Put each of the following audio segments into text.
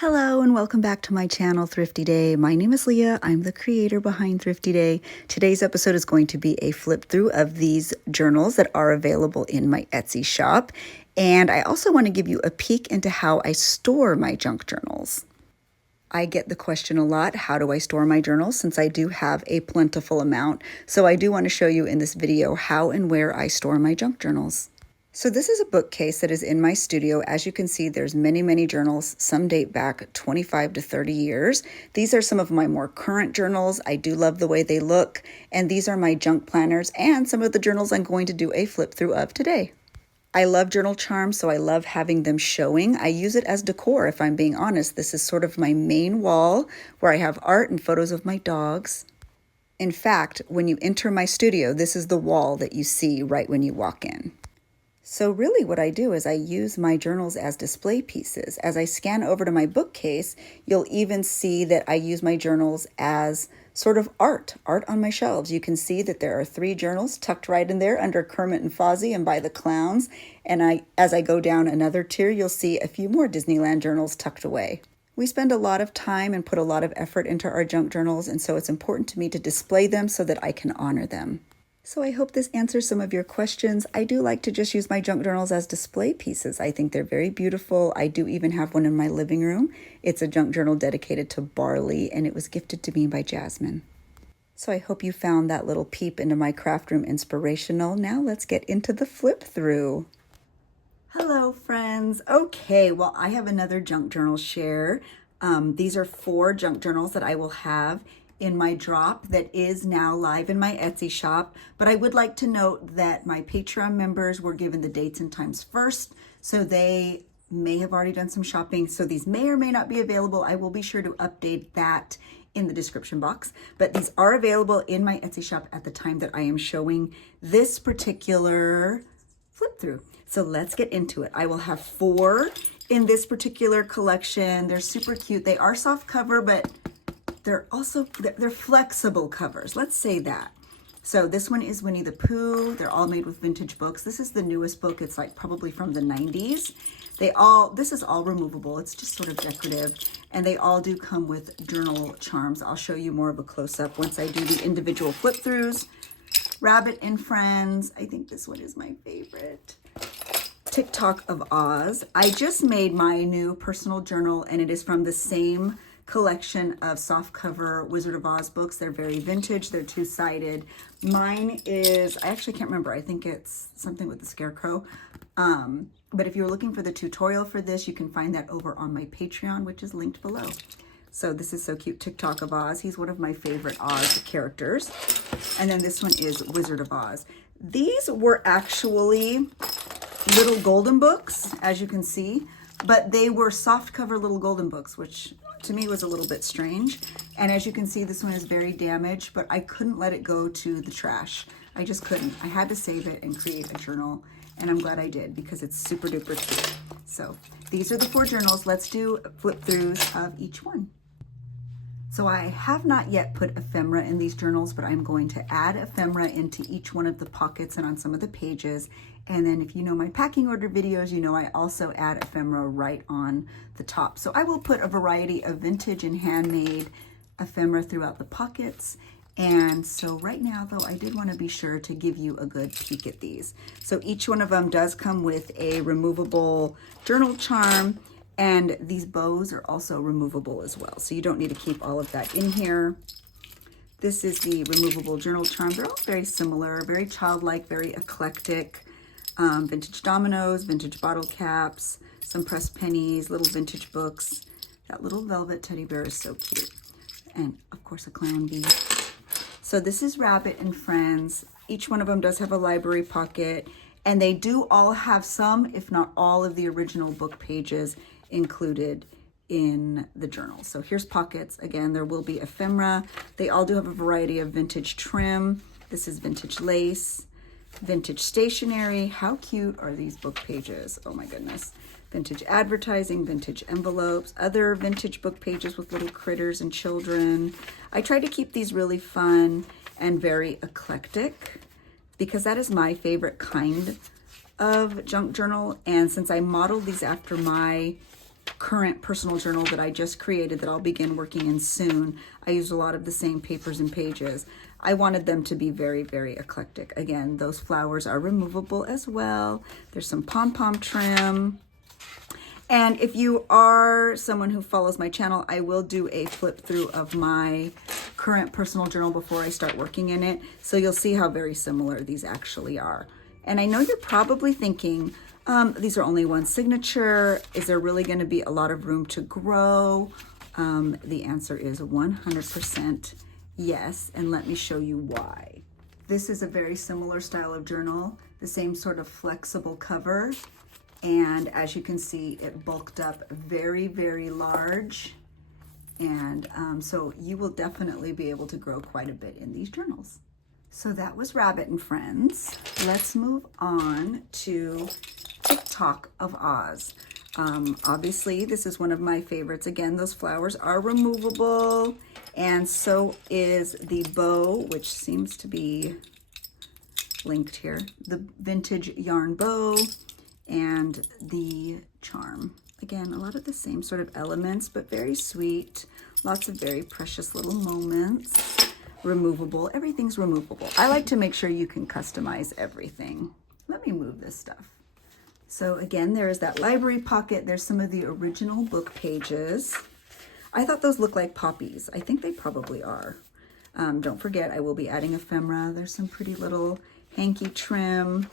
Hello and welcome back to my channel, Thrifty Day. My name is Leah. I'm the creator behind Thrifty Day. Today's episode is going to be a flip through of these journals that are available in my Etsy shop. And I also want to give you a peek into how I store my junk journals. I get the question a lot, how do I store my journals, since I do have a plentiful amount. So I do want to show you in this video how and where I store my junk journals. So this is a bookcase that is in my studio. As you can see, there's many journals. Some date back 25 to 30 years. These are some of my more current journals. I do love the way they look. And these are my junk planners and some of the journals I'm going to do a flip through of today. I love journal charms, so I love having them showing. I use it as decor, if I'm being honest. This is sort of my main wall where I have art and photos of my dogs. In fact, when you enter my studio, this is the wall that you see right when you walk in. So really what I do is I use my journals as display pieces. As I scan over to my bookcase, you'll even see that I use my journals as sort of art on my shelves. You can see that there are 3 journals tucked right in there under Kermit and Fozzie and by the clowns. And as I go down another tier, you'll see a few more Disneyland journals tucked away. We spend a lot of time and put a lot of effort into our junk journals, and so it's important to me to display them so that I can honor them. So I hope this answers some of your questions. I do like to just use my junk journals as display pieces. I think they're very beautiful. I do even have one in my living room. It's a junk journal dedicated to Barley, and it was gifted to me by Jasmine. So I hope you found that little peep into my craft room inspirational. Now let's get into the flip through. Hello, friends. Okay, well, I have another junk journal share. These are 4 junk journals that I will have in my drop that is now live in my Etsy shop. But I would like to note that my Patreon members were given the dates and times first, so they may have already done some shopping. So these may or may not be available. I will be sure to update that in the description box. But these are available in my Etsy shop at the time that I am showing this particular flip through. So let's get into it. I will have 4 in this particular collection. They're super cute. They are soft cover, but they're flexible covers. Let's say that. So this one is Winnie the Pooh. They're all made with vintage books. This is the newest book. It's like probably from the 90s. This is all removable. It's just sort of decorative. And they all do come with journal charms. I'll show you more of a close-up once I do the individual flip throughs. Rabbit and Friends. I think this one is my favorite. TikTok of Oz. I just made my new personal journal, and it is from the same collection of softcover Wizard of Oz books. They're very vintage. They're 2-sided. Mine is, I actually can't remember. I think it's something with the scarecrow. But if you're looking for the tutorial for this, you can find that over on my Patreon, which is linked below. So this is so cute. TikTok of Oz. He's one of my favorite Oz characters. And then this one is Wizard of Oz. These were actually little golden books, as you can see, but they were softcover little golden books, which to me was a little bit strange. And as you can see, this one is very damaged, but I couldn't let it go to the trash. I just couldn't. I had to save it and create a journal, and I'm glad I did because it's super duper cute. So these are the 4 journals. Let's do flip throughs of each one. So I have not yet put ephemera in these journals, but I'm going to add ephemera into each one of the pockets and on some of the pages. And then if you know my packing order videos, you know I also add ephemera right on the top. So I will put a variety of vintage and handmade ephemera throughout the pockets. And so right now, though, I did want to be sure to give you a good peek at these. So each one of them does come with a removable journal charm, and these bows are also removable as well. So you don't need to keep all of that in here. This is the removable journal charm. They're all very similar, very childlike, very eclectic. Vintage dominoes, vintage bottle caps, some pressed pennies, little vintage books. That little velvet teddy bear is so cute. And of course a clown bee. So this is Rabbit and Friends. Each one of them does have a library pocket, and they do all have some, if not all, of the original book pages included in the journal. So here's pockets. Again, there will be ephemera. They all do have a variety of vintage trim. This is vintage lace. Vintage stationery. How cute are these book pages? Oh my goodness. Vintage advertising, vintage envelopes, other vintage book pages with little critters and children. I try to keep these really fun and very eclectic because that is my favorite kind of junk journal. And since I modeled these after my current personal journal that I just created that I'll begin working in soon, I used a lot of the same papers and pages. I wanted them to be very, very eclectic. Again, those flowers are removable as well. There's some pom-pom trim. And if you are someone who follows my channel, I will do a flip through of my current personal journal before I start working in it. So you'll see how very similar these actually are. And I know you're probably thinking, these are only one signature. Is there really going to be a lot of room to grow? The answer is 100% yes. And let me show you why. This is a very similar style of journal, the same sort of flexible cover. And as you can see, it bulked up very, very large. And so you will definitely be able to grow quite a bit in these journals. So that was Rabbit and Friends. Let's move on to TikTok of Oz. Obviously, this is one of my favorites. Again, those flowers are removable. And so is the bow, which seems to be linked here. The vintage yarn bow. And the charm. Again, a lot of the same sort of elements, but very sweet. Lots of very precious little moments. Removable. Everything's removable. I like to make sure you can customize everything. Let me move this stuff. So again, there is that library pocket. There's some of the original book pages. I thought those looked like poppies. I think they probably are. Don't forget, I will be adding ephemera. There's some pretty little hanky trim.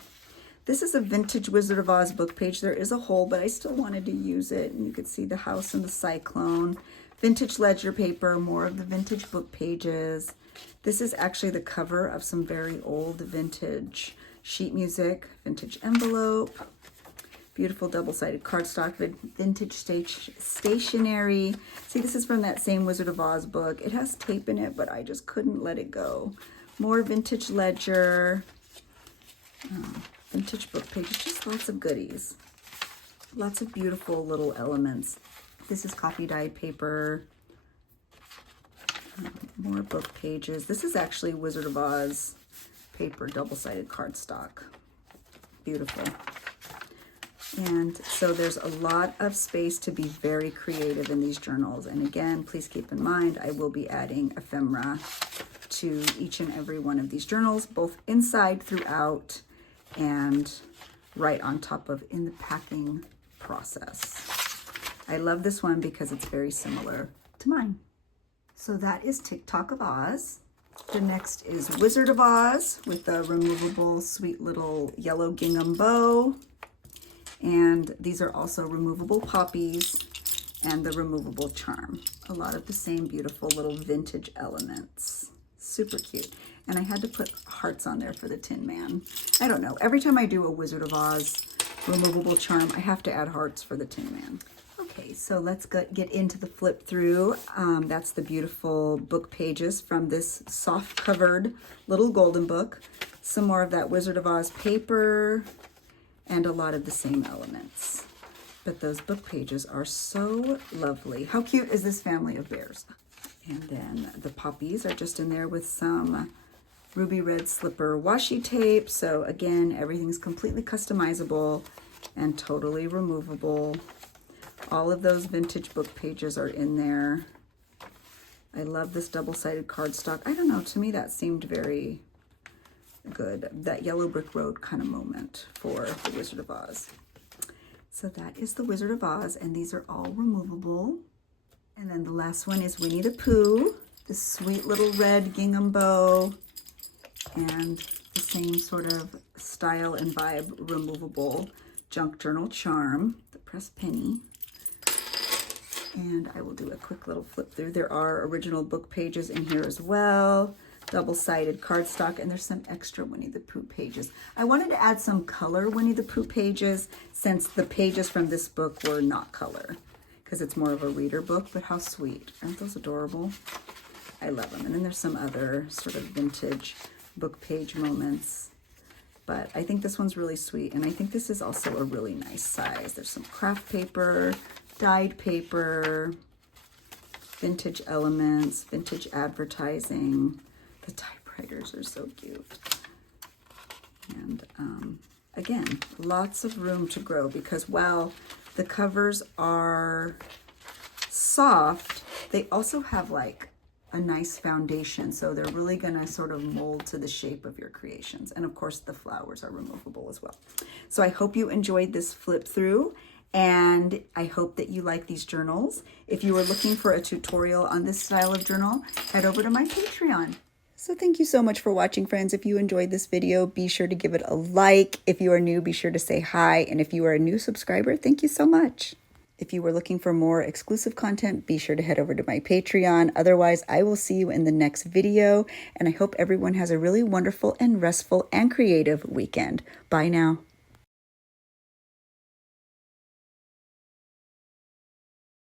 This is a vintage Wizard of Oz book page. There is a hole, but I still wanted to use it. And you could see the house and the cyclone. Vintage ledger paper, more of the vintage book pages. This is actually the cover of some very old vintage sheet music, vintage envelope, beautiful double-sided cardstock, vintage stationery. See, this is from that same Wizard of Oz book. It has tape in it, but I just couldn't let it go. More vintage ledger. Vintage book pages, just lots of goodies. Lots of beautiful little elements. This is copy dyed paper. More book pages. This is actually Wizard of Oz paper, double-sided cardstock. Beautiful. And so there's a lot of space to be very creative in these journals. And again, please keep in mind, I will be adding ephemera to each and every one of these journals, both inside throughout and right on top of in the packing process. I love this one because it's very similar to mine. So that is TikTok of Oz. The next is Wizard of Oz with a removable sweet little yellow gingham bow. And these are also removable poppies and the removable charm. A lot of the same beautiful little vintage elements. Super cute. And I had to put hearts on there for the Tin Man. I don't know. Every time I do a Wizard of Oz removable charm, I have to add hearts for the Tin Man. Okay, so let's get into the flip through. That's the beautiful book pages from this soft covered little golden book. Some more of that Wizard of Oz paper and a lot of the same elements. But those book pages are so lovely. How cute is this family of bears? And then the poppies are just in there with some ruby red slipper washi tape. So again, everything's completely customizable and totally removable. All of those vintage book pages are in there. I love this double-sided cardstock. I don't know, to me that seemed very good. That yellow brick road kind of moment for the Wizard of Oz. So that is the Wizard of Oz, and these are all removable. And then the last one is Winnie the Pooh, the sweet little red gingham bow, and the same sort of style and vibe removable junk journal charm, the pressed penny. And I will do a quick little flip through. There are original book pages in here as well, double-sided cardstock, and there's some extra Winnie the Pooh pages. I wanted to add some color Winnie the Pooh pages since the pages from this book were not color, because it's more of a reader book, but how sweet. Aren't those adorable? I love them. And then there's some other sort of vintage book page moments. But I think this one's really sweet, and I think this is also a really nice size. There's some craft paper, dyed paper, vintage elements, vintage advertising. The typewriters are so cute. And again, lots of room to grow, because while The covers are soft. They also have like a nice foundation, so they're really gonna sort of mold to the shape of your creations. And of course the flowers are removable as well. So I hope you enjoyed this flip through, and I hope that you like these journals. If you are looking for a tutorial on this style of journal, head over to my Patreon. So thank you so much for watching, friends. If you enjoyed this video, be sure to give it a like. If you are new, be sure to say hi. And if you are a new subscriber, thank you so much. If you were looking for more exclusive content, be sure to head over to my Patreon. Otherwise, I will see you in the next video. And I hope everyone has a really wonderful and restful and creative weekend. Bye now.